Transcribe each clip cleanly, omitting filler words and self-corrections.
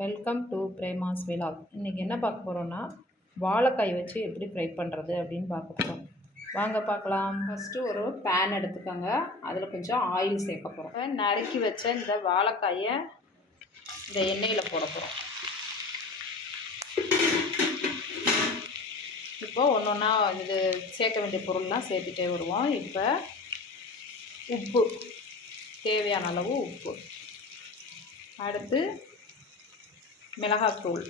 Welcome to Prema's vlog. இன்றைக்கி என்ன பார்க்க போகிறோன்னா வாழைக்காய் வச்சு எப்படி ஃப்ரை பண்ணுறது அப்படின்னு பார்க்க போகிறோம். வாங்க பார்க்கலாம். ஃபஸ்ட்டு ஒரு பேன் எடுத்துக்கோங்க. அதில் கொஞ்சம் ஆயில் சேர்க்க போகிறோம். நறுக்கி வச்ச இந்த வாழைக்காயை இந்த எண்ணெயில் போட போகிறோம். இப்போ ஒன்று ஒன்றா இது சேர்க்க வேண்டிய பொருள்லாம் சேர்த்துட்டே வருவோம். இப்போ உப்பு, தேவையான அளவு உப்பு, அடுத்து மிளகாத்தூள்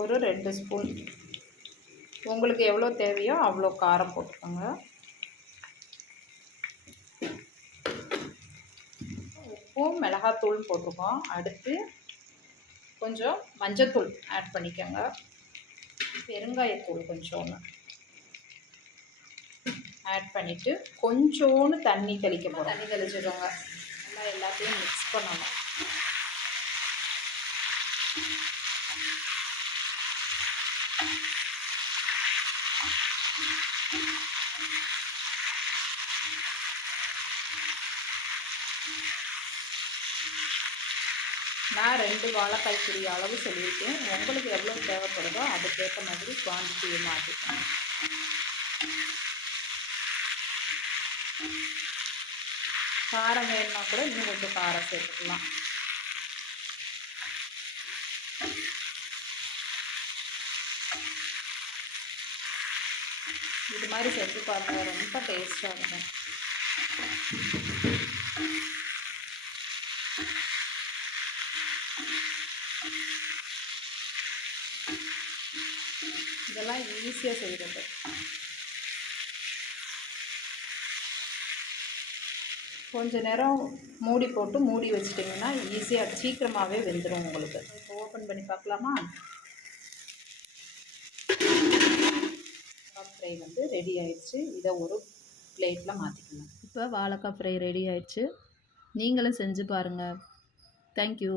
ஒரு 2 ஸ்பூன், உங்களுக்கு எவ்வளோ தேவையோ அவ்வளோ காரம் போட்டுக்கோங்க. உப்பும் மிளகாத்தூள் போட்டுக்கோம். அடுத்து கொஞ்சம் மஞ்சத்தூள் ஆட் பண்ணிக்கோங்க. பெருங்காயத்தூள் கொஞ்சோன்னு ஆட் பண்ணிவிட்டு கொஞ்சோன்னு தண்ணி தெளிக்க போகிறோம். தண்ணி தெளிச்சுக்கோங்க. நல்லா எல்லாத்தையும் மிக்ஸ் பண்ணணும். நான் 2 வாழைக்காய் குறி அளவு சொல்லியிருக்கேன். உங்களுக்கு எவ்வளோ தேவைப்படுதோ அதுக்கேற்ற மாதிரி குவான்டிட்டியை மாற்றிக்கணும். காரம் வேணுன்னா கூட இன்னும் கொஞ்சம் காரம் சேர்த்துக்கலாம். இது மாதிரி செஞ்சு பாருங்கள், ரொம்ப டேஸ்ட்டாக இருக்கும். இதெல்லாம் ஈஸியாக செய்கிறது. கொஞ்ச நேரம் மூடி போட்டு மூடி வச்சிட்டிங்கன்னா ஈஸியாக சீக்கிரமாகவே வெந்துடும் உங்களுக்கு. இப்போ ஓப்பன் பண்ணி பார்க்கலாமா? ஃப்ரை வந்து ரெடி ஆயிடுச்சு. இதை ஒரு பிளேட்டில் மாற்றிக்கலாம். இப்போ வாழைக்காய் ஃப்ரை ரெடி ஆயிடுச்சு. நீங்களும் செஞ்சு பாருங்கள். தேங்க்யூ.